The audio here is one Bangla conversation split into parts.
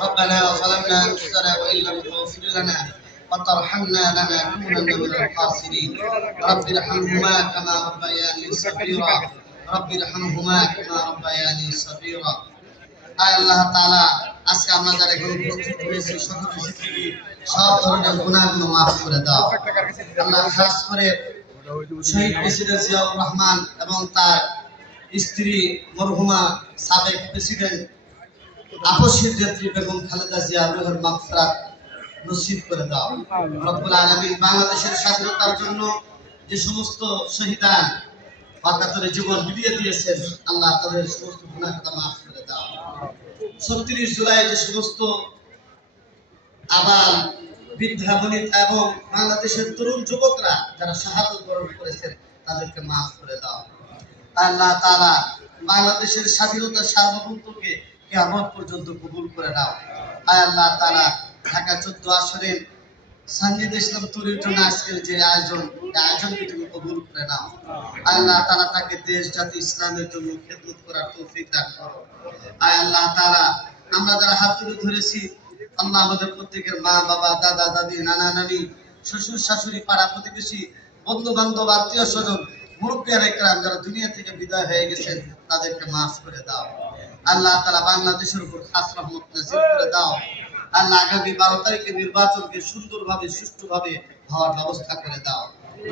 ربنا ظلمنا أنفسنا وإن لم تغفر لنا وترحمنا لنكونن من الخاسرين رب ارحمهما كما ربياني صغيرا رب ارحمهما كما ربياني صغيرا আয় আল্লাহ তাআলা আজকে আমরা যারা এখানে উপস্থিত হয়েছি সকল জিকিরি সব ধরনের গুনাহগুলো মাফ করে দাও আল্লাহ খাস করে শহীদ প্রেসিডেন্ট জিয়াউর রহমান এবং তার স্ত্রী মরহুমা সাবেক প্রেসিডেন্ট আপসীর নেত্রী বেগম খালেদা জিয়া রুহের মাগফিরাত নসিব করে দাও রব্বুল আলামিন বাংলাদেশের স্বাধীনতার জন্য যে সমস্ত শহীদান বাকাতরে জীবন বিলিয়ে দিয়েছেন আল্লাহ তাদের সমস্ত গুনাহ খাতা মাফ করে দাও ৩৬ জুলাই যে সমস্ত আবাল বৃদ্ধা বনিতা এবং বাংলাদেশের তরুণ যুবকরা যারা শাহাদাত বরণ করেছেন তাদেরকে মাফ করে দাও আল্লাহ তাআলা বাংলাদেশের স্বাধীনতার সার্বভৌমত্বকে কিয়ামত পর্যন্ত কবুল করে নাও আয় আল্লাহ তাআলা ঢাকা ১৪ আসরের সান্নিধ্য ইসলাম তৈরির জন্য আজকের যে আয়োজনকে তুমি কবুল করে নাও আল্লাহ তাআলা তাকে দেশ জাতি ইসলামের জন্য খেদমত করার তৌফিক দান করো আয় আল্লাহ তাআলা আমরা যারা হাত তুলে ধরেছি আল্লাহ আমাদের প্রত্যেকের মা বাবা দাদা দাদি নানা নানি শ্বশুর শাশুড়ি পাড়া প্রতিবেশী বন্ধু বান্ধব আত্মীয় স্বজন মুরব্বিয়ান একরাম যারা দুনিয়া থেকে বিদায় হয়ে গেছেন তাদেরকে মাফ করে দাও আল্লাহ তাআলা বাংলাদেশের উপর খাস রহমত নাযিল করে দাও আল্লাহ আগামী 12 তারিখে নির্বাচনকে সুন্দরভাবে সুষ্ঠুভাবে হওয়ার ব্যবস্থা করে দাও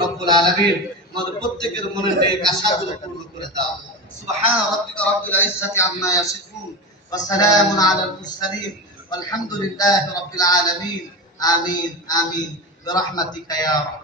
রব্বুল আলামিন আমাদের প্রত্যেকের মনের নেক আশাগুলো পূর্ণ করে দাও সুবহান রাব্বিকা রাব্বিল ইজ্জাতি আম্মা ইয়াসিফুন ওয়া সালামুন আলাল মুরসালিন والحمد لله رب العالمين آمين آمين برحمتك يا رب